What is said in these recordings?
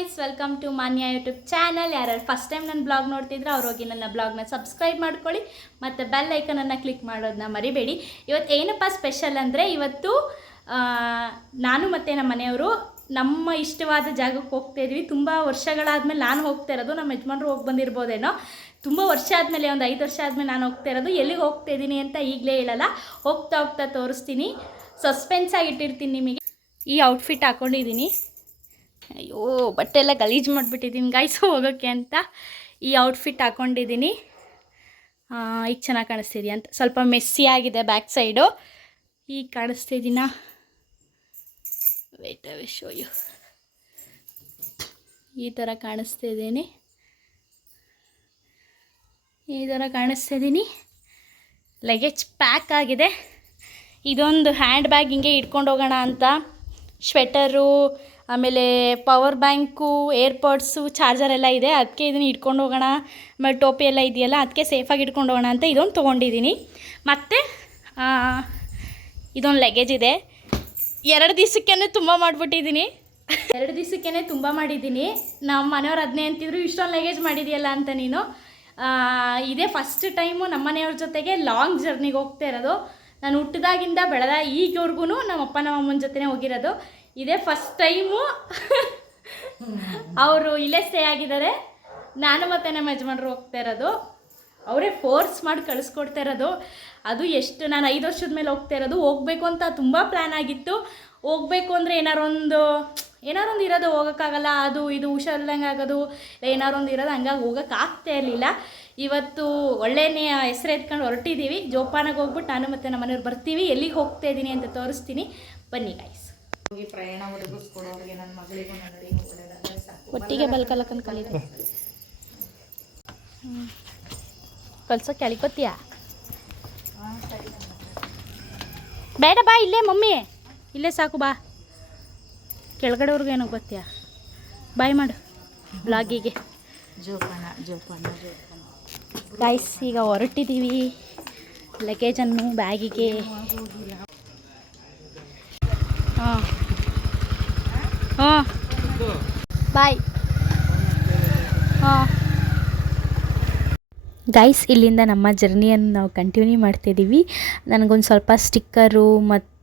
Guys, welcome to ಮಾನ್ಯ YouTube channel. ಯಾರು first time ನನ್ನ ಬ್ಲಾಗ್ ನೋಡ್ತಿದ್ರೆ ಅವ್ರು ಹೋಗಿ ನನ್ನ ಬ್ಲಾಗ್ನ ಸಬ್ಸ್ಕ್ರೈಬ್ ಮಾಡ್ಕೊಳ್ಳಿ ಮತ್ತು ಬೆಲ್ ಐಕನನ್ನು ಕ್ಲಿಕ್ ಮಾಡೋದನ್ನ ಮರಿಬೇಡಿ. ಇವತ್ತು ಏನಪ್ಪ ಸ್ಪೆಷಲ್ ಅಂದರೆ, ಇವತ್ತು ನಾನು ಮತ್ತು ನಮ್ಮ ಮನೆಯವರು ನಮ್ಮ ಇಷ್ಟವಾದ ಜಾಗಕ್ಕೆ ಹೋಗ್ತಾ ಇದ್ವಿ. ತುಂಬ ವರ್ಷಗಳಾದಮೇಲೆ ನಾನು ಹೋಗ್ತಾ ಇರೋದು, ನಮ್ಮ ಯಜಮಾನ್ರು ಹೋಗಿ ಬಂದಿರ್ಬೋದೇನೋ. ತುಂಬ ವರ್ಷ ಆದಮೇಲೆ, ಒಂದು 5 ವರ್ಷ ಆದಮೇಲೆ ನಾನು ಹೋಗ್ತಾ ಇರೋದು. ಎಲ್ಲಿಗೆ ಹೋಗ್ತಾ ಇದ್ದೀನಿ ಅಂತ ಈಗಲೇ ಹೇಳಲ್ಲ, ಹೋಗ್ತಾ ಹೋಗ್ತಾ ತೋರಿಸ್ತೀನಿ. ಸಸ್ಪೆನ್ಸಾಗಿ ಇಟ್ಟಿರ್ತೀನಿ ನಿಮಗೆ. ಈ ಔಟ್ಫಿಟ್ ಹಾಕ್ಕೊಂಡಿದ್ದೀನಿ. ಅಯ್ಯೋ, ಬಟ್ಟೆ ಎಲ್ಲ ಗಲೀಜು ಮಾಡಿಬಿಟ್ಟಿದ್ದೀನಿ ಗೈಸ್ ಹೋಗೋಕ್ಕೆ ಅಂತ. ಈ ಔಟ್ಫಿಟ್ ಹಾಕ್ಕೊಂಡಿದ್ದೀನಿ. ಈಗ ಚೆನ್ನಾಗಿ ಕಾಣಿಸ್ತಿದೆಯಾ ಅಂತ. ಸ್ವಲ್ಪ ಮೆಸ್ಸಿ ಆಗಿದೆ ಬ್ಯಾಕ್ ಸೈಡು. ಈಗ ಕಾಣಿಸ್ತಿದ್ದೀನಾ? Wait I will show you. ಈ ಥರ ಕಾಣಿಸ್ತಿದ್ದೀನಿ. ಲಗೇಜ್ ಪ್ಯಾಕ್ ಆಗಿದೆ. ಇದೊಂದು ಹ್ಯಾಂಡ್ ಬ್ಯಾಗ್ ಹಿಂಗೆ ಇಟ್ಕೊಂಡು ಹೋಗೋಣ ಅಂತ. ಸ್ವೆಟರು, ಆಮೇಲೆ ಪವರ್ ಬ್ಯಾಂಕು, ಏರ್ಪಾಡ್ಸು, ಚಾರ್ಜರ್ ಎಲ್ಲ ಇದೆ. ಅದಕ್ಕೆ ಇದನ್ನು ಇಟ್ಕೊಂಡು ಹೋಗೋಣ. ಆಮೇಲೆ ಟೋಪಿ ಎಲ್ಲ ಇದೆಯಲ್ಲ, ಅದಕ್ಕೆ ಸೇಫಾಗಿ ಇಟ್ಕೊಂಡು ಹೋಗೋಣ ಅಂತ ಇದೊಂದು ತೊಗೊಂಡಿದ್ದೀನಿ. ಮತ್ತು ಇದೊಂದು ಲಗೇಜ್ ಇದೆ. 2 ದಿವಸಕ್ಕೇ ತುಂಬ ಮಾಡಿಬಿಟ್ಟಿದ್ದೀನಿ. 2 ದಿವಸಕ್ಕೇ ತುಂಬ ಮಾಡಿದ್ದೀನಿ. ನಮ್ಮ ಮನೆಯವ್ರು ಅದನ್ನೇ ಅಂತಿದ್ರು, ಇಷ್ಟೊಂದು ಲಗೇಜ್ ಮಾಡಿದೆಯಲ್ಲ ಅಂತ ನೀನು. ಇದೇ ಫಸ್ಟ್ ಟೈಮು ನಮ್ಮ ಮನೆಯವ್ರ ಜೊತೆಗೆ ಲಾಂಗ್ ಜರ್ನಿಗೆ ಹೋಗ್ತಾ ಇರೋದು. ನಾನು ಹುಟ್ಟಿದಾಗಿಂದ ಬೆಳೆದ ಈಗವ್ರಿಗೂ ನಮ್ಮ ಅಪ್ಪ ನಮ್ಮ ಅಮ್ಮನ ಜೊತೆನೇ ಹೋಗಿರೋದು. ಇದೇ ಫಸ್ಟ್ ಟೈಮು. ಅವರು ಇಲ್ಲೇ ಸ್ಟೇ ಆಗಿದ್ದಾರೆ. ನಾನು ಮತ್ತು ನಮ್ಮ ಯಜಮಾನ್ರು ಹೋಗ್ತಾ ಇರೋದು. ಅವರೇ ಫೋರ್ಸ್ ಮಾಡಿ ಕಳಿಸ್ಕೊಡ್ತಾ ಇರೋದು. ಅದು ಎಷ್ಟು, ನಾನು 5 ವರ್ಷದ ಮೇಲೆ ಹೋಗ್ತಾ ಇರೋದು. ಹೋಗಬೇಕು ಅಂತ ತುಂಬ ಪ್ಲ್ಯಾನ್ ಆಗಿತ್ತು. ಹೋಗಬೇಕು ಅಂದರೆ ಏನಾರು ಒಂದು ಇರೋದು, ಹೋಗೋಕ್ಕಾಗಲ್ಲ. ಅದು ಇದು ಹುಷಾರಿಲ್ದಂಗೆ ಆಗೋದು, ಏನಾರು ಒಂದು ಇರೋದು, ಹಂಗಾಗಿ ಹೋಗೋಕ್ಕಾಗ್ತಾ ಇರಲಿಲ್ಲ. ಇವತ್ತು ಒಳ್ಳೆಯೇ ಹೆಸರು ಎತ್ಕೊಂಡು ಹೊರಟಿದ್ದೀವಿ. ಜೋಪಾನಾಗಿ ಹೋಗ್ಬಿಟ್ಟು ನಾನು ಮತ್ತು ನಮ್ಮ ಮನೆಯವ್ರು ಬರ್ತೀವಿ. ಎಲ್ಲಿಗೆ ಹೋಗ್ತಾ ಇದ್ದೀನಿ ಅಂತ ತೋರಿಸ್ತೀನಿ, ಬನ್ನಿ ಗೈಸ್. ಪ್ರಯಾಣ ಒದಗಿಸ್ಕೊಡೋರಿಗೆ ನನ್ನ ಮಗಳಿಗೂ ಒಟ್ಟಿಗೆ ಬಲ್ಕಲಕ್ಕಂತ ಕಲಿದೆ. ಕಲ್ಸೋಕ್ಕೆ ಅಳಿಕೋತೀಯಾ? ಬೇಡ ಬಾ, ಇಲ್ಲೇ ಮಮ್ಮಿ, ಇಲ್ಲೇ ಸಾಕು ಬಾ. ಕೆಳಗಡೆವ್ರಿಗೂ ಏನೋ ಗೊತ್ತೀಯಾ? ಬಾಯ್ ಮಾಡು ಬ್ಲಾಗಿಗೆ. ಜೋಪಾನ. ಗೈಸ್, ಈಗ ಹೊರಟಿದ್ದೀವಿ. ಲಗೇಜನ್ನು ಬ್ಯಾಗಿಗೆ. ಹಾಂ ಬಾಯ್. ಗೈಸ್, ಇಲ್ಲಿಂದ ನಮ್ಮ ಜರ್ನಿಯನ್ನು ನಾವು ಕಂಟಿನ್ಯೂ ಮಾಡ್ತಿದ್ದೀವಿ. ನನಗೊಂದು ಸ್ವಲ್ಪ ಸ್ಟಿಕ್ಕರು ಮತ್ತು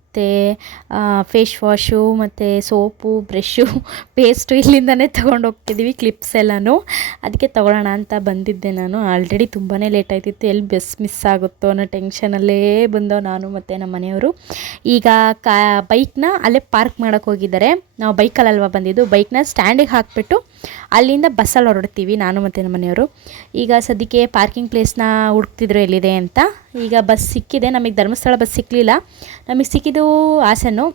ಫೇಸ್ ವಾಶು ಮತ್ತು ಸೋಪು, ಬ್ರಷು, ಪೇಸ್ಟು ಇಲ್ಲಿಂದನೇ ತೊಗೊಂಡು ಹೋಗ್ತಿದ್ದೀವಿ. ಕ್ಲಿಪ್ಸ್ ಎಲ್ಲನೂ ಅದಕ್ಕೆ ತೊಗೊಳ್ಳೋಣ ಅಂತ ಬಂದಿದ್ದೆ ನಾನು. ಆಲ್ರೆಡಿ ತುಂಬಾ ಲೇಟ್ ಆಯ್ತಿತ್ತು. ಎಲ್ಲಿ ಬಸ್ ಮಿಸ್ ಆಗುತ್ತೋ ಅನ್ನೋ ಟೆನ್ಷನಲ್ಲೇ ಬಂದೋ ನಾನು ಮತ್ತು ನಮ್ಮ ಮನೆಯವರು. ಈಗ ಬೈಕ್ನ ಅಲ್ಲೇ ಪಾರ್ಕ್ ಮಾಡೋಕ್ಕೆ ಹೋಗಿದ್ದಾರೆ. ನಾವು ಬೈಕಲ್ಲಲ್ವ ಬಂದಿದ್ದು. ಬೈಕ್ನ ಸ್ಟ್ಯಾಂಡಿಗೆ ಹಾಕಿಬಿಟ್ಟು ಅಲ್ಲಿಂದ ಬಸ್ಸಲ್ಲಿ ಹೊರಡ್ತೀವಿ ನಾನು ಮತ್ತು ನಮ್ಮ ಮನೆಯವರು. ಈಗ ಸದ್ಯಕ್ಕೆ ಪಾರ್ಕಿಂಗ್ ಪ್ಲೇಸ್ನ ಹುಡುಕ್ತಿದ್ರು ಎಲ್ಲಿದೆ ಅಂತ. ಈಗ ಬಸ್ ಸಿಕ್ಕಿದೆ. ನಮಗೆ ಧರ್ಮಸ್ಥಳ ಬಸ್ ಸಿಕ್ಕಲಿಲ್ಲ. ನಮಗೆ ಸಿಕ್ಕಿದ್ದು ಹಾಸನು.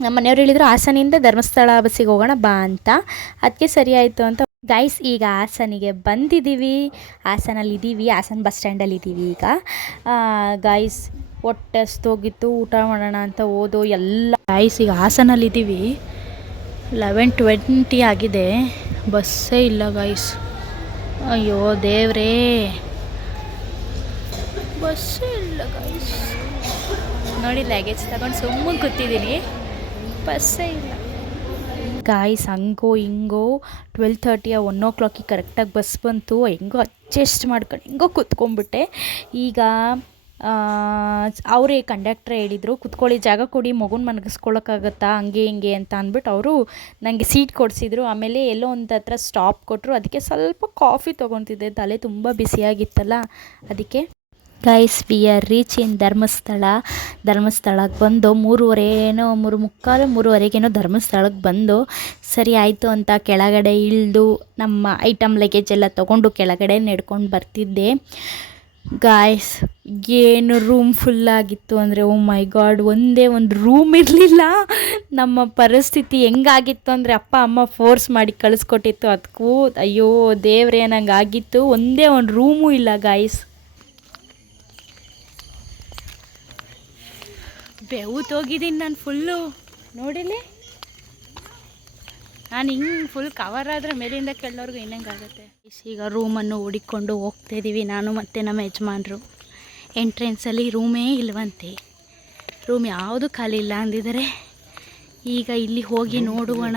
ನಮ್ಮ ಮನೆಯವ್ರು ಹೇಳಿದರು ಹಾಸನಿಂದ ಧರ್ಮಸ್ಥಳ ಬಸ್ಸಿಗೆ ಹೋಗೋಣ ಬಾ ಅಂತ. ಅದಕ್ಕೆ ಸರಿ ಆಯಿತು ಅಂತ ಗೈಸ್ ಈಗ ಹಾಸನಿಗೆ ಬಂದಿದ್ದೀವಿ. ಹಾಸನಲ್ಲಿದ್ದೀವಿ. ಹಾಸನ ಬಸ್ ಸ್ಟ್ಯಾಂಡಲ್ಲಿ ಇದ್ದೀವಿ ಈಗ. ಗೈಸ್, ಹೊಟ್ಟೆ ಹಸ್ದೋಗಿತ್ತು, ಊಟ ಮಾಡೋಣ ಅಂತ ಹೋದೋ ಎಲ್ಲ. ಗೈಸ್, ಈಗ ಹಾಸನಲ್ಲಿದ್ದೀವಿ. 11:20 ಆಗಿದೆ. ಬಸ್ಸೇ ಇಲ್ಲ ಗೈಸ್. ಅಯ್ಯೋ ದೇವ್ರೇ, ಬಸ್ಸೇ ಇಲ್ಲ ಗೈಸ್. ನೋಡಿ, ಲಗೇಜ್ ತಗೊಂಡು ಸುಮ್ಮನೆ ಕೂತಿದ್ದೀನಿ, ಬಸ್ಸೇ ಇಲ್ಲ ಗಾಯ್ಸ್. ಹಂಗೋ ಹಿಂಗೋ 12:30 1 o'clock ಕರೆಕ್ಟಾಗಿ ಬಸ್ ಬಂತು. ಹೆಂಗೋ ಅಡ್ಜಸ್ಟ್ ಮಾಡ್ಕೊಂಡು ಹೆಂಗೋ ಕೂತ್ಕೊಂಡ್ಬಿಟ್ಟೆ. ಈಗ ಅವರೇ ಕಂಡಕ್ಟ್ರೇ ಹೇಳಿದರು, ಕುತ್ಕೊಳ್ಳಿ, ಜಾಗ ಕೊಡಿ, ಮಗುನ ಮನಗಿಸ್ಕೊಳ್ಳೋಕ್ಕಾಗತ್ತಾ, ಹಂಗೆ ಹಿಂಗೆ ಅಂತ ಅಂದ್ಬಿಟ್ಟು ಅವರು ನನಗೆ ಸೀಟ್ ಕೊಡಿಸಿದ್ರು. ಆಮೇಲೆ ಎಲ್ಲೋ ಒಂದು ಹತ್ರ ಸ್ಟಾಪ್ ಕೊಟ್ಟರು. ಅದಕ್ಕೆ ಸ್ವಲ್ಪ ಕಾಫಿ ತೊಗೊತಿದ್ದೆ, ತಲೆ ತುಂಬ ಬಿಸಿಯಾಗಿತ್ತಲ್ಲ ಅದಕ್ಕೆ. Guys, we are reach in ಧರ್ಮಸ್ಥಳಕ್ಕೆ ಬಂದು 3:45 ಧರ್ಮಸ್ಥಳಕ್ಕೆ ಬಂದು ಸರಿ ಆಯಿತು ಅಂತ ಕೆಳಗಡೆ ಇಳಿದು ನಮ್ಮ ಐಟಮ್ ಲಗೇಜ್ ಎಲ್ಲ ತೊಗೊಂಡು ಕೆಳಗಡೆ ನಡ್ಕೊಂಡು ಬರ್ತಿದ್ದೆ. ಗಾಯ್ಸ್, ಏನು ರೂಮ್ ಫುಲ್ಲಾಗಿತ್ತು ಅಂದರೆ, ಓ ಮೈ ಗಾಡ್, ಒಂದೇ ಒಂದು ರೂಮ್ ಇರಲಿಲ್ಲ. ನಮ್ಮ ಪರಿಸ್ಥಿತಿ ಹೆಂಗಾಗಿತ್ತು ಅಂದರೆ, ಅಪ್ಪ ಅಮ್ಮ ಫೋರ್ಸ್ ಮಾಡಿ ಕಳಿಸ್ಕೊಟ್ಟಿತ್ತು. ಅದಕ್ಕೂ ಅಯ್ಯೋ ದೇವ್ರೇ, ನಂಗೆ ಆಗಿತ್ತು. ಒಂದೇ ಒಂದು ರೂಮು ಇಲ್ಲ ಗಾಯ್ಸ್. ಬೆವ್ತೋಗಿದ್ದೀನಿ ನಾನು ಫುಲ್ಲು. ನೋಡಿಲಿ, ನಾನು ಹಿಂಗೆ ಫುಲ್ ಕವರ್ ಆದರೆ ಮೇಲಿಂದ ಕೆಳವರೆಗೂ ಇನ್ನಂಗಾಗುತ್ತೆ. ಈಗ ರೂಮನ್ನು ಹುಡುಕೊಂಡು ಹೋಗ್ತಾಯಿದ್ದೀವಿ ನಾನು ಮತ್ತು ನಮ್ಮ ಯಜಮಾನ್ರು. ಎಂಟ್ರೆನ್ಸಲ್ಲಿ ರೂಮೇ ಇಲ್ವಂತೆ. ರೂಮ್ ಯಾವುದು ಖಾಲಿ ಇಲ್ಲ ಅಂದಿದ್ದಾರೆ. ಈಗ ಇಲ್ಲಿ ಹೋಗಿ ನೋಡುವಣ.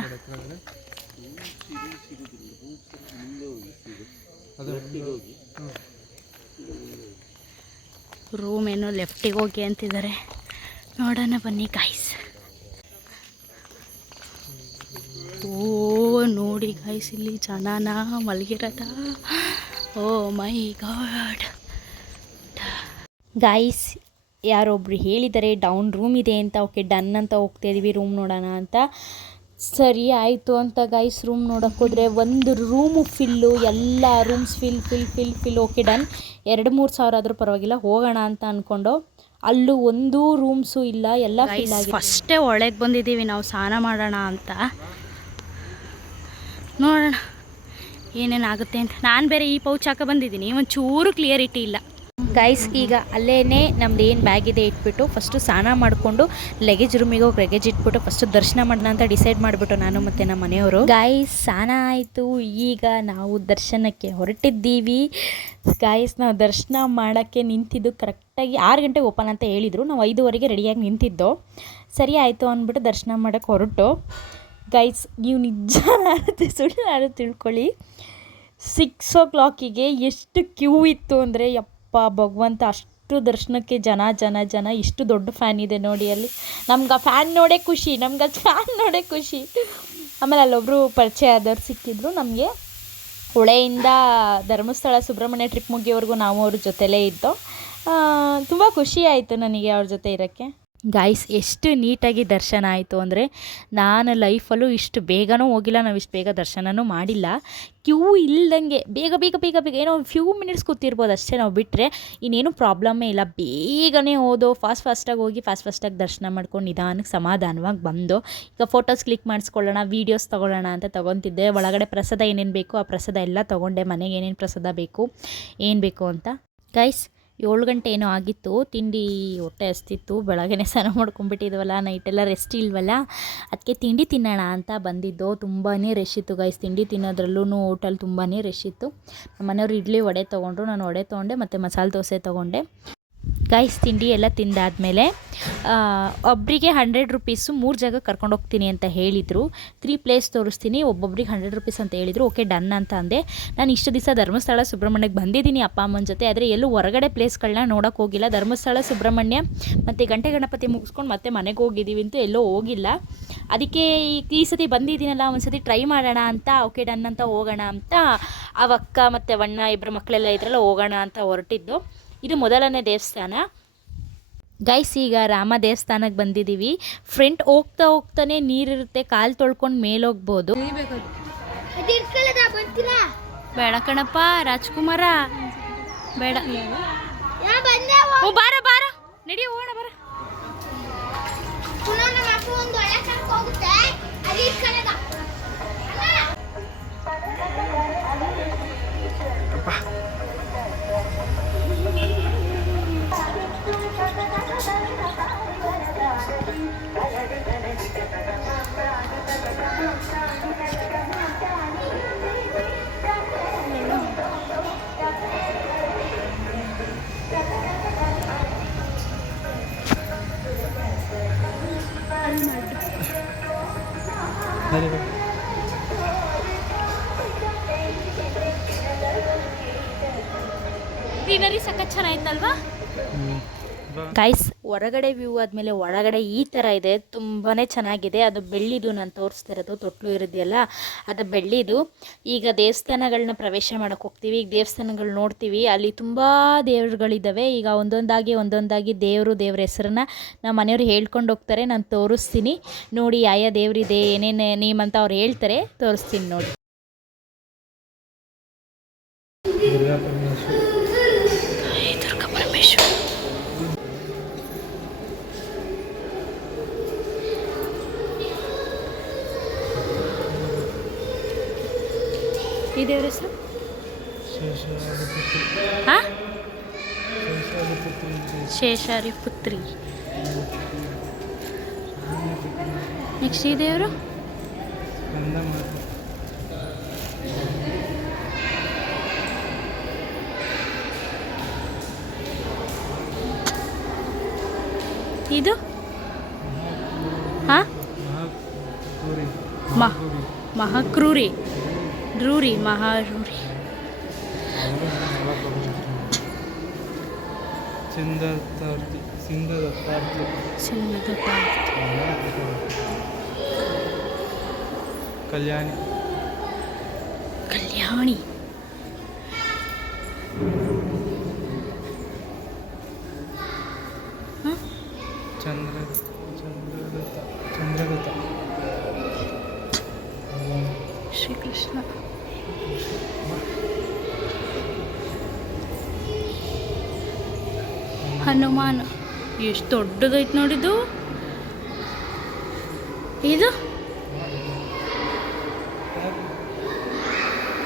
ರೂಮ್ ಏನೋ ಲೆಫ್ಟಿಗೆ ಹೋಗಿ ಅಂತಿದ್ದಾರೆ, ನೋಡೋಣ ಬನ್ನಿ ಗಾಯ್ಸ್. ಓ ನೋಡಿ ಗಾಯ್ಸ್, ಇಲ್ಲಿ ಜನನ ಮಲಗಿರೋದ. ಓ ಮೈ ಗಾಡ್ ಗಾಯ್ಸ್, ಯಾರೊಬ್ರು ಹೇಳಿದ್ದಾರೆ ಡೌನ್ ರೂಮ್ ಇದೆ ಅಂತ. ಓಕೆ ಡನ್ ಅಂತ ಹೋಗ್ತಾ ಇದೀವಿ ರೂಮ್ ನೋಡೋಣ ಅಂತ. ಸರಿ ಆಯಿತು ಅಂತ ಗಾಯ್ಸ್ ರೂಮ್ ನೋಡೋಕೆ ಹೋದರೆ ಒಂದು ರೂಮು ಫಿಲ್ಲು, ಎಲ್ಲ ರೂಮ್ಸ್ ಫಿಲ್. Okay done. 2-3 ಸಾವಿರ ಆದರೂ ಪರವಾಗಿಲ್ಲ, ಹೋಗೋಣ ಅಂತ ಅಂದ್ಕೊಂಡು ಅಲ್ಲೂ ಒಂದು ರೂಮ್ಸು ಇಲ್ಲ, ಎಲ್ಲ ಫಿಲ್ ಆಗಿದೆ. ಫಸ್ಟೇ ಒಳಗೆ ಬಂದಿದ್ದೀವಿ ನಾವು ಸ್ನಾನ ಮಾಡೋಣ ಅಂತ. ನೋಡೋಣ ಏನೇನಾಗುತ್ತೆ ಅಂತ. ನಾನು ಬೇರೆ ಈ ಪೌಚ್ ಹಾಕ ಬಂದಿದ್ದೀನಿ, ಒಂಚೂರು ಕ್ಲಿಯರಿಟಿ ಇಲ್ಲ ಗೈಸ್. ಈಗ ಅಲ್ಲೇ ನಮ್ದು ಏನು ಬ್ಯಾಗ್ ಇದೆ ಇಟ್ಬಿಟ್ಟು ಫಸ್ಟು ಸ್ನಾನ ಮಾಡಿಕೊಂಡು ಲಗೇಜ್ ರೂಮಿಗೆ ಹೋಗಿ ಲಗೇಜ್ ಇಟ್ಬಿಟ್ಟು ಫಸ್ಟು ದರ್ಶನ ಮಾಡೋಣ ಅಂತ ಡಿಸೈಡ್ ಮಾಡಿಬಿಟ್ಟು ನಾನು ಮತ್ತು ನಮ್ಮ ಮನೆಯವರು. ಗೈಸ್ ಸ್ನಾನ ಆಯಿತು, ಈಗ ನಾವು ದರ್ಶನಕ್ಕೆ ಹೊರಟಿದ್ದೀವಿ. ಗೈಸ್ ನಾವು ದರ್ಶನ ಮಾಡೋಕ್ಕೆ ನಿಂತಿದ್ದು ಕರೆಕ್ಟಾಗಿ 6 ಗಂಟೆಗೆ ಓಪನ್ ಅಂತ ಹೇಳಿದರು. ನಾವು 5:15ಗೆ ರೆಡಿಯಾಗಿ ನಿಂತಿದ್ದೋ. ಸರಿ ಆಯಿತು ಅಂದ್ಬಿಟ್ಟು ದರ್ಶನ ಮಾಡೋಕ್ಕೆ ಹೊರಟು. ಗೈಸ್ ನೀವು ನಿಜ ಸುಳ್ಳು ತಿಳ್ಕೊಳ್ಳಿ, 6 o'clock ಎಷ್ಟು ಕ್ಯೂ ಇತ್ತು ಅಂದರೆ ಯಪ್ಪ ಭಗವಂತ, ಅಷ್ಟು ದರ್ಶನಕ್ಕೆ ಜನ. ಇಷ್ಟು ದೊಡ್ಡ ಫ್ಯಾನ್ ಇದೆ ನೋಡಿ ಅಲ್ಲಿ. ನಮ್ಗೆ ಆ ಫ್ಯಾನ್ ನೋಡೇ ಖುಷಿ. ಆಮೇಲೆ ಅಲ್ಲೊಬ್ಬರು ಪರಿಚಯ ಆದವ್ರು ಸಿಕ್ಕಿದ್ರು ನಮಗೆ. ಹೊಳೆಯಿಂದ ಧರ್ಮಸ್ಥಳ ಸುಬ್ರಹ್ಮಣ್ಯ ಟ್ರಿಪ್ ಮುಗಿಯೋವರೆಗೂ ನಾವು ಅವ್ರ ಜೊತೆಲೇ ಇದ್ದೋ. ತುಂಬ ಖುಷಿ ಆಯಿತು ನನಗೆ ಅವ್ರ ಜೊತೆ ಇರೋಕ್ಕೆ. ಗಾಯ್ಸ್ ಎಷ್ಟು ನೀಟಾಗಿ ದರ್ಶನ ಆಯಿತು ಅಂದರೆ, ನಾನು ಲೈಫಲ್ಲೂ ಇಷ್ಟು ಬೇಗನೂ ಹೋಗಿಲ್ಲ, ನಾವು ಇಷ್ಟು ಬೇಗ ದರ್ಶನವೂ ಮಾಡಿಲ್ಲ. ಕ್ಯೂ ಇಲ್ದಂಗೆ ಬೇಗ ಏನೋ ಫ್ಯೂ ಮಿನಿಟ್ಸ್ ಕೂತಿರ್ಬೋದು ಅಷ್ಟೇ, ನಾವು ಬಿಟ್ಟರೆ ಇನ್ನೇನು ಪ್ರಾಬ್ಲಮ್ಮೇ ಇಲ್ಲ. ಬೇಗನೆ ಹೋದೋ, ಫಾಸ್ಟಾಗಿ ಹೋಗಿ ಫಾಸ್ಟಾಗಿ ದರ್ಶನ ಮಾಡ್ಕೊಂಡು ನಿಧಾನಕ್ಕೆ ಸಮಾಧಾನವಾಗಿ ಬಂದು. ಈಗ ಫೋಟೋಸ್ ಕ್ಲಿಕ್ ಮಾಡಿಸ್ಕೊಳ್ಳೋಣ, ವೀಡಿಯೋಸ್ ತೊಗೊಳ್ಳೋಣ ಅಂತ ತೊಗೊತಿದ್ದೆ. ಒಳಗಡೆ ಪ್ರಸಾದ ಏನೇನು ಬೇಕು ಆ ಪ್ರಸಾದ ಎಲ್ಲ ತೊಗೊಂಡೆ, ಮನೆಗೆ ಏನೇನು ಪ್ರಸಾದ ಬೇಕು ಏನು ಬೇಕು ಅಂತ. ಗೈಸ್ 7 ಗಂಟೆ ಏನೋ ಆಗಿತ್ತು, ತಿಂಡಿ ಹೊಟ್ಟೆ ಹಸ್ತಿತ್ತು. ಬೆಳಗ್ಗೆ ಸ್ನಾನ ಮಾಡ್ಕೊಂಡ್ಬಿಟ್ಟಿದ್ವಲ್ಲ, ನೈಟೆಲ್ಲ ರೆಸ್ಟ್ ಇಲ್ವಲ್ಲ, ಅದಕ್ಕೆ ತಿಂಡಿ ತಿನ್ನೋಣ ಅಂತ ಬಂದಿದ್ದು. ತುಂಬಾ ರಶ್ ಇತ್ತು ಗೈಸ್, ತಿಂಡಿ ತಿನ್ನೋದ್ರಲ್ಲೂ ಹೋಟೆಲ್ ತುಂಬಾ ರಶ್ ಇತ್ತು. ನಮ್ಮ ಮನೆಯವರು ಇಡ್ಲಿ ವಡೆ ತೊಗೊಂಡ್ರು, ನಾನು ವಡೆ ತೊಗೊಂಡೆ ಮತ್ತು ಮಸಾಲೆ ದೋಸೆ ತೊಗೊಂಡೆ. ಗೈಸ್ ತಿಂಡಿ ಎಲ್ಲ ತಿಂದಾದಮೇಲೆ ಒಬ್ಬರಿಗೆ 100 rupees 3 ಜಾಗ ಕರ್ಕೊಂಡು ಹೋಗ್ತೀನಿ ಅಂತ ಹೇಳಿದರು. 3 ಪ್ಲೇಸ್ ತೋರಿಸ್ತೀನಿ, ಒಬ್ಬೊಬ್ರಿಗೆ 100 rupees ಅಂತ ಹೇಳಿದರು. ಓಕೆ ಡನ್ ಅಂತ ಅಂದೆ. ನಾನು ಇಷ್ಟು ದಿವಸ ಧರ್ಮಸ್ಥಳ ಸುಬ್ರಹ್ಮಣ್ಯಕ್ಕೆ ಬಂದಿದ್ದೀನಿ ಅಪ್ಪ ಅಮ್ಮನ ಜೊತೆ, ಆದರೆ ಎಲ್ಲೂ ಹೊರಗಡೆ ಪ್ಲೇಸ್ಗಳನ್ನ ನೋಡೋಕ್ಕೆ ಹೋಗಿಲ್ಲ. ಧರ್ಮಸ್ಥಳ ಸುಬ್ರಹ್ಮಣ್ಯ ಮತ್ತು ಗಂಟೆ ಗಣಪತಿ ಮುಗಿಸ್ಕೊಂಡು ಮತ್ತೆ ಮನೆಗೆ ಹೋಗಿದ್ದೀವಿ ಅಂತೂ ಎಲ್ಲೂ ಹೋಗಿಲ್ಲ. ಅದಕ್ಕೆ ಈ ಸತಿ ಬಂದಿದ್ದೀನಲ್ಲ, ಒಂದು ಸತಿ ಟ್ರೈ ಮಾಡೋಣ ಅಂತ. ಓಕೆ ಡನ್ ಅಂತ ಹೋಗೋಣ ಅಂತ ಅವಕ್ಕ ಮತ್ತು ಅಣ್ಣ ಇಬ್ಬರು ಮಕ್ಕಳೆಲ್ಲ ಇದ್ರಲ್ಲ, ಹೋಗೋಣ ಅಂತ ಹೊರಟಿದ್ದು. ಇದು ಮೊದಲನೇ ದೇವಸ್ಥಾನ ಗೈಸ್. ಈಗ ರಾಮ ದೇವಸ್ಥಾನಕ್ಕೆ ಬಂದಿದ್ದೀವಿ. ಫ್ರಂಟ್ ಹೋಗ್ತಾನೆ ನೀರಿರುತ್ತೆ, ಕಾಲು ತೊಳ್ಕೊಂಡು ಮೇಲೋಗ್ಬೋದು. ಬೇಡ ಕಣಪ್ಪ ರಾಜ್ಕುಮಾರ, ಬೇಡ. ಓ ಬಾರ ನಡಿ ಹೋಗೋಣ ಬಾರ. ಗ್ರೀನರಿ ಸಖತ್ ಚೆನ್ನಾಯ್ತಲ್ವಾ ಗೈಸ್. ಹೊರಗಡೆ ವ್ಯೂ ಆದಮೇಲೆ ಒಳಗಡೆ ಈ ಥರ ಇದೆ, ತುಂಬಾ ಚೆನ್ನಾಗಿದೆ. ಅದು ಬೆಳ್ಳಿದು ನಾನು ತೋರಿಸ್ತಾ ಇರೋದು, ತೊಟ್ಲು ಇರೋದೆಯಲ್ಲ ಅದು ಬೆಳ್ಳಿದು. ಈಗ ದೇವಸ್ಥಾನಗಳನ್ನ ಪ್ರವೇಶ ಮಾಡೋಕ್ಕೆ ಹೋಗ್ತೀವಿ. ಈಗ ದೇವಸ್ಥಾನಗಳು ನೋಡ್ತೀವಿ, ಅಲ್ಲಿ ತುಂಬ ದೇವರುಗಳಿದ್ದಾವೆ. ಈಗ ಒಂದೊಂದಾಗಿ ದೇವ್ರ ಹೆಸರನ್ನ ನಮ್ಮ ಮನೆಯವರು ಹೇಳ್ಕೊಂಡು ಹೋಗ್ತಾರೆ, ನಾನು ತೋರಿಸ್ತೀನಿ ನೋಡಿ. ಯಾವ ದೇವರಿದೆ ಏನೇನು ನೇಮ್ ಅಂತ ಅವ್ರು ಹೇಳ್ತಾರೆ, ತೋರಿಸ್ತೀನಿ ನೋಡಿ. ದುರ್ಗಾ ಪರಮೇಶ್ವರ. ಈ ದೇವ್ರ ಹೆಸರು ಶೇಷಾರಿ ಪುತ್ರಿ. ನೆಕ್ಸ್ಟ್ ಈ ದೇವರು ಇದು ಮಹಾಕ್ರೂರಿ. ರೂರಿ ಮಹಾರೂರಿ. ಸಿಂಧದ ಕಲ್ಯಾಣಿ ಕಲ್ಯಾಣಿ. ಚಂದ್ರಗುತ ಶ್ರೀಕೃಷ್ಣ. ಹನುಮಾನ ಎಷ್ಟು ದೊಡ್ಡದೈತೆ ನೋಡಿದ್ದು. ಇದು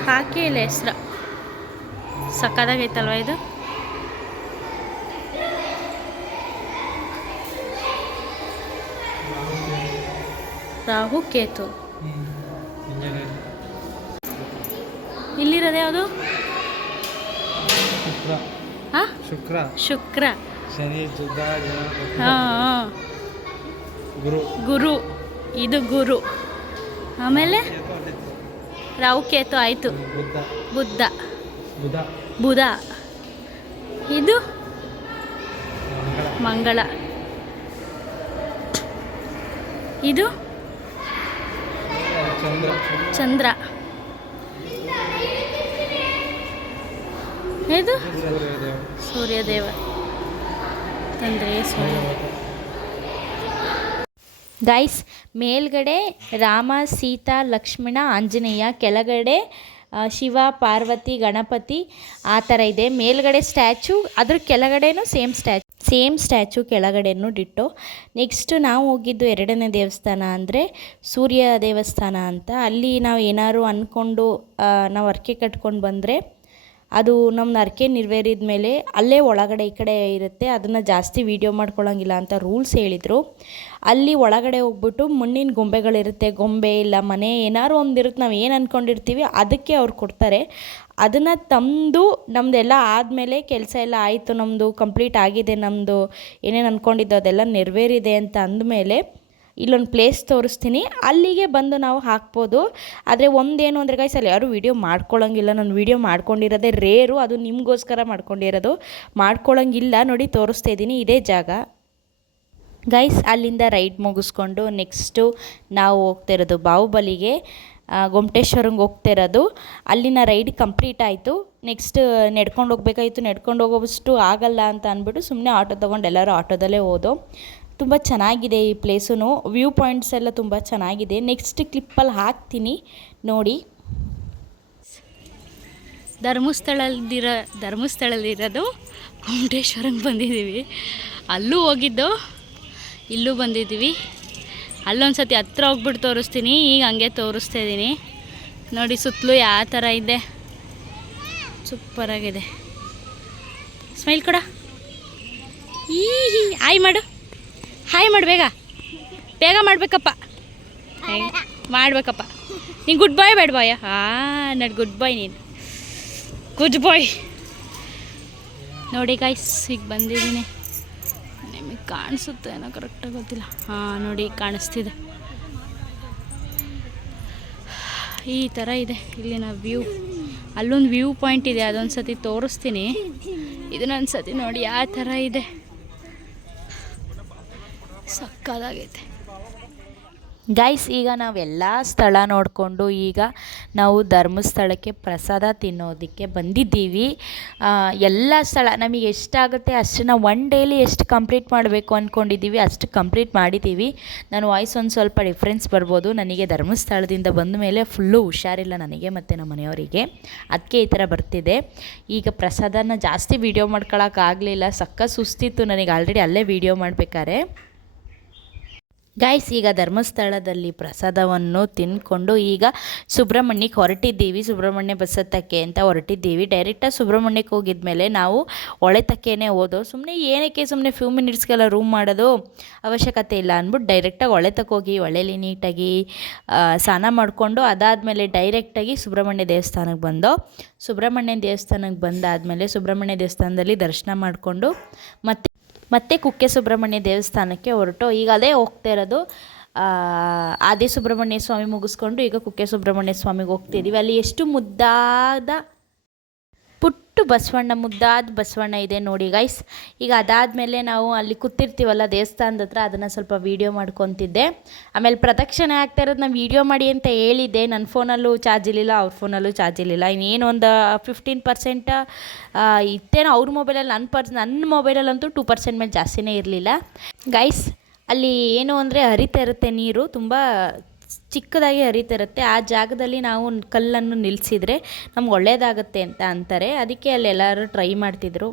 ಹಾಕಿ ಇಲ್ಲ ಹೆಸ್ರು, ಸಕ್ಕದಾಗೈತಲ್ವ ಇದು. ರಾಹು ಕೇತು. ಇಲ್ಲಿರೋದು ಯಾವುದು? ಹಾಂ, ಶುಕ್ರ. ಶನಿ ಹಾಂ, ಗುರು. ಇದು ಗುರು. ಆಮೇಲೆ ರಾಹು ಕೇತು ಆಯಿತು. ಬುಧ. ಇದು ಮಂಗಳ. ಇದು ಚಂದ್ರ. ಇದು ಸೂರ್ಯದೇವ. ತಂದ್ರೆ ಸೂರ್ಯ. ಗೈಸ್, ಮೇಲ್ಗಡೆ ರಾಮ, ಸೀತಾ, ಲಕ್ಷ್ಮಣ, ಆಂಜನೇಯ, ಕೆಳಗಡೆ ಶಿವ, ಪಾರ್ವತಿ, ಗಣಪತಿ ಆ ಥರ ಇದೆ. ಮೇಲ್ಗಡೆ ಸ್ಟ್ಯಾಚು, ಅದ್ರ ಕೆಳಗಡೆನೂ ಸೇಮ್ ಸ್ಟ್ಯಾಚು ಕೆಳಗಡೆನೂ ಡಿಟ್ಟೋ. ನೆಕ್ಸ್ಟ್ ನಾವು ಹೋಗಿದ್ದು ಎರಡನೇ ದೇವಸ್ಥಾನ ಅಂದರೆ ಸೂರ್ಯ ದೇವಸ್ಥಾನ ಅಂತ. ಅಲ್ಲಿ ನಾವು ಏನಾದ್ರು ಅಂದ್ಕೊಂಡು ನಾವು ಹರಕೆ ಕಟ್ಕೊಂಡು ಬಂದರೆ ಅದು ನಮ್ಮ ಹರಕೆ ನೆರವೇರಿದ ಮೇಲೆ ಅಲ್ಲೇ ಒಳಗಡೆ ಈ ಕಡೆ ಇರುತ್ತೆ, ಅದನ್ನು ಜಾಸ್ತಿ ವೀಡಿಯೋ ಮಾಡ್ಕೊಳ್ಳೋಂಗಿಲ್ಲ ಅಂತ ರೂಲ್ಸ್ ಹೇಳಿದರು. ಅಲ್ಲಿ ಒಳಗಡೆ ಹೋಗ್ಬಿಟ್ಟು ಮಣ್ಣಿನ ಗೊಂಬೆಗಳಿರುತ್ತೆ, ಗೊಂಬೆ ಇಲ್ಲ ಮನೆ ಏನಾದ್ರು ಒಂದಿರುತ್ತೆ, ನಾವು ಏನು ಅಂದ್ಕೊಂಡಿರ್ತೀವಿ ಅದಕ್ಕೆ ಅವ್ರು ಕೊಡ್ತಾರೆ. ಅದನ್ನು ತಂದು ನಮ್ಮದೆಲ್ಲ ಆದಮೇಲೆ ಕೆಲಸ ಎಲ್ಲ ಆಯಿತು, ನಮ್ಮದು ಕಂಪ್ಲೀಟ್ ಆಗಿದೆ, ನಮ್ಮದು ಏನೇನು ಅಂದ್ಕೊಂಡಿದ್ದೋ ಅದೆಲ್ಲ ನೆರವೇರಿದೆ ಅಂತ ಅಂದಮೇಲೆ ಇಲ್ಲೊಂದು ಪ್ಲೇಸ್ ತೋರಿಸ್ತೀನಿ, ಅಲ್ಲಿಗೆ ಬಂದು ನಾವು ಹಾಕ್ಬೋದು. ಆದರೆ ಒಂದೇನು ಅಂದರೆ ಗೈಸ್, ಅಲ್ಲಿ ಯಾರೂ ವೀಡಿಯೋ ಮಾಡ್ಕೊಳ್ಳೋಂಗಿಲ್ಲ. ನಾನು ವೀಡಿಯೋ ಮಾಡ್ಕೊಂಡಿರೋದೇ ರೇರು, ಅದು ನಿಮಗೋಸ್ಕರ ಮಾಡ್ಕೊಂಡಿರೋದು. ಮಾಡ್ಕೊಳ್ಳೋಂಗಿಲ್ಲ ನೋಡಿ, ತೋರಿಸ್ತಾ ಇದ್ದೀನಿ. ಇದೇ ಜಾಗ ಗೈಸ್. ಅಲ್ಲಿಂದ ರೈಡ್ ಮುಗಿಸ್ಕೊಂಡು ನೆಕ್ಸ್ಟು ನಾವು ಹೋಗ್ತಿರೋದು ಬಾಹುಬಲಿಗೆ, ಗೊಮ್ಮಟೇಶ್ವರಂಗೆ ಹೋಗ್ತಿರೋದು. ಅಲ್ಲಿನ ರೈಡ್ ಕಂಪ್ಲೀಟ್ ಆಯಿತು. ನೆಕ್ಸ್ಟ್ ನಡ್ಕೊಂಡು ಹೋಗ್ಬೇಕಾಯಿತು. ನಡ್ಕೊಂಡು ಹೋಗೋವಷ್ಟು ಆಗಲ್ಲ ಅಂತ ಅಂದ್ಬಿಟ್ಟು ಸುಮ್ಮನೆ ಆಟೋ ತೊಗೊಂಡು ಎಲ್ಲರೂ ಆಟೋದಲ್ಲೇ ಹೋದೋ. ತುಂಬ ಚೆನ್ನಾಗಿದೆ ಈ ಪ್ಲೇಸು, ವ್ಯೂ ಪಾಯಿಂಟ್ಸ್ ಎಲ್ಲ ತುಂಬ ಚೆನ್ನಾಗಿದೆ. ನೆಕ್ಸ್ಟ್ ಕ್ಲಿಪ್ಪಲ್ಲಿ ಹಾಕ್ತೀನಿ ನೋಡಿ. ಧರ್ಮಸ್ಥಳದಲ್ಲಿರೋದು ಗೊಮ್ಮಟೇಶ್ವರಂಗೆ ಬಂದಿದ್ದೀವಿ. ಅಲ್ಲೂ ಹೋಗಿದ್ದು, ಇಲ್ಲೂ ಬಂದಿದ್ದೀವಿ. ಅಲ್ಲೊಂದು ಸತಿ ಹತ್ರ ಹೋಗ್ಬಿಟ್ಟು ತೋರಿಸ್ತೀನಿ. ಈಗ ಹಂಗೆ ತೋರಿಸ್ತಾ ಇದ್ದೀನಿ ನೋಡಿ, ಸುತ್ತಲೂ ಯಾವ ಥರ ಇದೆ, ಸೂಪರಾಗಿದೆ. ಸ್ಮೈಲ್ ಕೊಡ, ಈ ಹಾಯ್ ಮಾಡು, ಹಾಯ್ ಮಾಡು, ಬೇಗ ಮಾಡಬೇಕಪ್ಪ, ಮಾಡಬೇಕಪ್ಪ. ನೀನು ಗುಡ್ ಬಾಯ್ ಬ್ಯಾಡ್ ಬಾಯ? ಹಾಂ, ನಡ್ ಗುಡ್ ಬಾಯ್, ನೀನು ಗುಡ್ ಬಾಯ್. ನೋಡಿ ಗೈಸ್, ಈಗ ಬಂದಿದ್ದೀನಿ. ನಿಮಗೆ ಕಾಣಿಸುತ್ತೆ ಏನೋ ಕರೆಕ್ಟಾಗಿ ಗೊತ್ತಿಲ್ಲ. ಹಾಂ ನೋಡಿ, ಕಾಣಿಸ್ತಿದೆ. ಈ ಥರ ಇದೆ ಇಲ್ಲಿನ ವ್ಯೂ. ಅಲ್ಲೊಂದು ವ್ಯೂ ಪಾಯಿಂಟ್ ಇದೆ, ಅದೊಂದು ಸತಿ ತೋರಿಸ್ತೀನಿ. ಇದನ್ನೊಂದು ಸತಿ ನೋಡಿ ಯಾವ ಥರ ಇದೆ, ಸಕ್ಕದಾಗೈತೆ ಗೈಸ್. ಈಗ ನಾವೆಲ್ಲ ಸ್ಥಳ ನೋಡಿಕೊಂಡು ಈಗ ನಾವು ಧರ್ಮಸ್ಥಳಕ್ಕೆ ಪ್ರಸಾದ ತಿನ್ನೋದಕ್ಕೆ ಬಂದಿದ್ದೀವಿ. ಎಲ್ಲ ಸ್ಥಳ ನಮಗೆ ಎಷ್ಟಾಗುತ್ತೆ ಅಷ್ಟನ್ನು ಒನ್ ಡೇಲಿ ಎಷ್ಟು ಕಂಪ್ಲೀಟ್ ಮಾಡಬೇಕು ಅಂದ್ಕೊಂಡಿದ್ದೀವಿ ಅಷ್ಟು ಕಂಪ್ಲೀಟ್ ಮಾಡಿದ್ದೀವಿ. ನಾನು ವಾಯ್ಸ್ ಒಂದು ಸ್ವಲ್ಪ ಡಿಫ್ರೆನ್ಸ್ ಬರ್ಬೋದು. ನನಗೆ ಧರ್ಮಸ್ಥಳದಿಂದ ಬಂದ ಮೇಲೆ ಫುಲ್ಲು ಹುಷಾರಿಲ್ಲ ನನಗೆ ಮತ್ತು ನಮ್ಮ ಮನೆಯವರಿಗೆ, ಅದಕ್ಕೆ ಈ ಥರ ಬರ್ತಿದೆ. ಈಗ ಪ್ರಸಾದನ ಜಾಸ್ತಿ ವೀಡಿಯೋ ಮಾಡ್ಕೊಳಕ್ಕಾಗಲಿಲ್ಲ, ಸಕ್ಕ ಸುಸ್ತಿತ್ತು ನನಗೆ ಆಲ್ರೆಡಿ ಅಲ್ಲೇ ವೀಡಿಯೋ ಮಾಡಬೇಕಾದ್ರೆ. ಗೈಸ್, ಈಗ ಧರ್ಮಸ್ಥಳದಲ್ಲಿ ಪ್ರಸಾದವನ್ನು ತಿಂದ್ಕೊಂಡು ಈಗ ಸುಬ್ರಹ್ಮಣ್ಯಕ್ಕೆ ಹೊರಟಿದ್ದೀವಿ. ಸುಬ್ರಹ್ಮಣ್ಯ ಬಸ್ ಹತ್ತಕ್ಕೆ ಅಂತ ಹೊರಟಿದ್ದೀವಿ. ಡೈರೆಕ್ಟಾಗಿ ಸುಬ್ರಹ್ಮಣ್ಯಕ್ಕೆ ಹೋಗಿದ್ಮೇಲೆ ನಾವು ಹೊಳೆತಕ್ಕೇನೆ ಹೋದೋ. ಸುಮ್ಮನೆ ಏನಕ್ಕೆ ಸುಮ್ಮನೆ ಫ್ಯೂ ಮಿನಿಟ್ಸ್ಗೆಲ್ಲ ರೂಮ್ ಮಾಡೋದು ಅವಶ್ಯಕತೆ ಇಲ್ಲ ಅಂದ್ಬಿಟ್ಟು ಡೈರೆಕ್ಟಾಗಿ ಹೊಳೆತಕ್ಕೆ ಹೋಗಿ ಹೊಳೆಲಿ ನೀಟಾಗಿ ಸ್ನಾನ ಮಾಡಿಕೊಂಡು ಅದಾದಮೇಲೆ ಡೈರೆಕ್ಟಾಗಿ ಸುಬ್ರಹ್ಮಣ್ಯ ದೇವಸ್ಥಾನಕ್ಕೆ ಬಂದೋ. ಸುಬ್ರಹ್ಮಣ್ಯ ದೇವಸ್ಥಾನಕ್ಕೆ ಬಂದಾದಮೇಲೆ ಸುಬ್ರಹ್ಮಣ್ಯ ದೇವಸ್ಥಾನದಲ್ಲಿ ದರ್ಶನ ಮಾಡಿಕೊಂಡು ಮತ್ತೆ ಕುಕ್ಕೆ ಸುಬ್ರಹ್ಮಣ್ಯ ದೇವಸ್ಥಾನಕ್ಕೆ ಹೊರಟು ಈಗ ಅದೇ ಹೋಗ್ತಾ ಇರೋದು. ಆದಿ ಸುಬ್ರಹ್ಮಣ್ಯ ಸ್ವಾಮಿ ಮುಗಿಸ್ಕೊಂಡು ಈಗ ಕುಕ್ಕೆ ಸುಬ್ರಹ್ಮಣ್ಯ ಸ್ವಾಮಿಗೆ ಹೋಗ್ತಿದ್ದೀವಿ. ಅಲ್ಲಿ ಎಷ್ಟು ಮುದ್ದಾದ ಪುಟ್ಟು ಬಸವಣ್ಣ, ಮುದ್ದಾದ ಬಸವಣ್ಣ ಇದೆ ನೋಡಿ ಗೈಸ್. ಈಗ ಅದಾದಮೇಲೆ ನಾವು ಅಲ್ಲಿ ಕೂತಿರ್ತೀವಲ್ಲ ದೇವಸ್ಥಾನದ ಹತ್ರ, ಅದನ್ನು ಸ್ವಲ್ಪ ವೀಡಿಯೋ ಮಾಡ್ಕೊತಿದ್ದೆ. ಆಮೇಲೆ ಪ್ರದಕ್ಷಿಣೆ ಆಗ್ತಾ ಇರೋದು ನಾನು ವೀಡಿಯೋ ಮಾಡಿ ಅಂತ ಹೇಳಿದ್ದೆ. ನನ್ನ ಫೋನಲ್ಲೂ ಚಾರ್ಜ್ ಇರಲಿಲ್ಲ, ಅವ್ರ ಫೋನಲ್ಲೂ ಚಾರ್ಜ್ ಇರಲಿಲ್ಲ. ಇನ್ನೇನು ಒಂದು 15% ಇತ್ತೇನೋ ಅವ್ರ ಮೊಬೈಲಲ್ಲಿ. ನನ್ನ ಮೊಬೈಲಲ್ಲಂತೂ 2% ಮೇಲೆ ಜಾಸ್ತಿನೇ ಇರಲಿಲ್ಲ ಗೈಸ್. ಅಲ್ಲಿ ಏನು ಅಂದರೆ ಹರಿತಾ ಇರುತ್ತೆ ನೀರು, ತುಂಬ ಚಿಕ್ಕದಾಗಿ ಹರಿತಾ ಇರುತ್ತೆ. ಆ ಜಾಗದಲ್ಲಿ ನಾವು ಕಲ್ಲನ್ನು ನಿಲ್ಲಿಸಿದ್ರೆ ನಮ್ಗೆ ಒಳ್ಳೆಯದಾಗುತ್ತೆ ಅಂತ ಅಂತಾರೆ. ಅದಕ್ಕೆ ಅಲ್ಲಿ ಎಲ್ಲರೂ ಟ್ರೈ ಮಾಡ್ತಿದ್ರು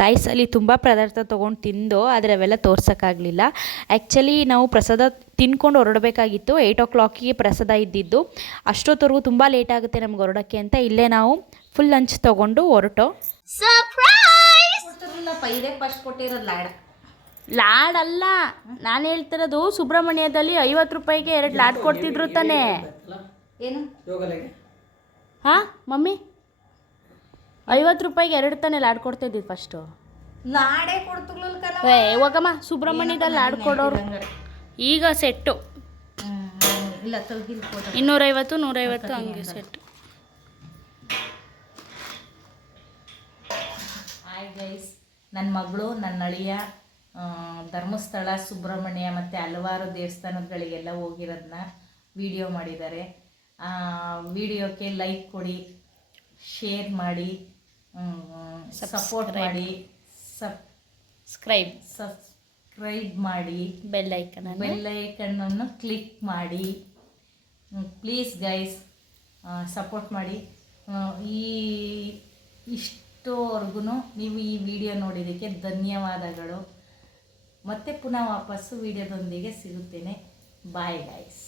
ಗಾಯ್ಸ್. ಅಲ್ಲಿ ತುಂಬ ಪದಾರ್ಥ ತೊಗೊಂಡು ತಿಂದು, ಆದರೆ ಅವೆಲ್ಲ ತೋರ್ಸೋಕ್ಕಾಗಲಿಲ್ಲ. ಆ್ಯಕ್ಚುಲಿ ನಾವು ಪ್ರಸಾದ ತಿನ್ಕೊಂಡು ಹೊರಡಬೇಕಾಗಿತ್ತು. 8 o'clock ಪ್ರಸಾದ ಇದ್ದಿದ್ದು. ಅಷ್ಟೊತ್ತವರೆಗೂ ತುಂಬ ಲೇಟ್ ಆಗುತ್ತೆ ನಮ್ಗೆ ಹೊರಡೋಕ್ಕೆ ಅಂತ ಇಲ್ಲೇ ನಾವು ಫುಲ್ ಲಂಚ್ ತೊಗೊಂಡು ಹೊರಟು. ಪೈರೆ ಫಸ್ಟ್ ಕೊಟ್ಟಿರೋದು ಲಾಡಲ್ಲ, ನಾನು ಹೇಳ್ತಿರೋದು ಸುಬ್ರಹ್ಮಣ್ಯದಲ್ಲಿ 50 ರೂಪಾಯಿಗೆ 2 ಲಾಡ್ ಕೊಡ್ತಿದ್ರು ತಾನೇ. ಏನು ಹಾಂ ಮಮ್ಮಿ, 50 ರೂಪಾಯಿಗೆ 2 ತಾನೇ ಲಾಡ್ ಕೊಡ್ತಿದ್ದಿದ್ದು ಫಸ್ಟು. ಲಾಡೇ ಕೊಡ್ತಿರ್ಲಿಲ್ಲ ಹೋಗಮ್ಮ, ಸುಬ್ರಹ್ಮಣ್ಯದಲ್ಲಿ ಲಾಡ್ ಕೊಡೋರು. ಈಗ ಸೆಟ್ಟು ಇಲ್ಲ 250 150 ಹಂಗೆ ಸೆಟ್ಟು. ಹಾಯ್ ಗೈಸ್, ನನ್ನ ಮಗಳು, ನನ್ನ ಅಳಿಯ ಧರ್ಮಸ್ಥಳ, ಸುಬ್ರಹ್ಮಣ್ಯ ಮತ್ತು ಹಲವಾರು ದೇವಸ್ಥಾನಗಳಿಗೆಲ್ಲ ಹೋಗಿರೋದನ್ನ ವಿಡಿಯೋ ಮಾಡಿದ್ದಾರೆ. ವಿಡಿಯೋಕ್ಕೆ ಲೈಕ್ ಕೊಡಿ, ಶೇರ್ ಮಾಡಿ, ಸಪೋರ್ಟ್ ಮಾಡಿ, ಸಬ್ಸ್ಕ್ರೈಬ್ ಮಾಡಿ, ಬೆಲ್ ಐಕನನ್ನು ಕ್ಲಿಕ್ ಮಾಡಿ. ಪ್ಲೀಸ್ ಗೈಸ್, ಸಪೋರ್ಟ್ ಮಾಡಿ. ಇಷ್ಟೋವರೆಗೂ ನೀವು ಈ ವಿಡಿಯೋ ನೋಡಿದ್ದಕ್ಕೆ ಧನ್ಯವಾದಗಳು. ಮತ್ತೆ ಪುನಃ ವಾಪಸ್ಸು ವಿಡಿಯೋದೊಂದಿಗೆ ಸಿಗುತ್ತೇನೆ. Bye guys.